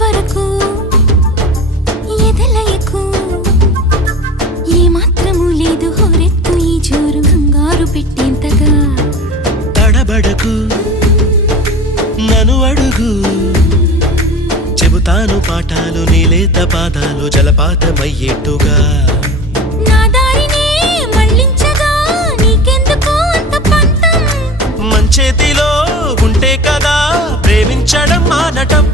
వరకు ఎదలయకు ఏమాత్రము లేదు హోరెత్తు ఈ జోరు కంగారు పెట్టేంతగా తడబడకు నన్ను అడుగు చెబుతాను పాఠాలు నీలేత పాదాలు జలపాతమయ్యేట్టుగా నా దారినే మళ్ళించగా నీకెందుకు అంత పంతం మంచేతిలో ఉంటే కదా ప్రేమించడం మానటం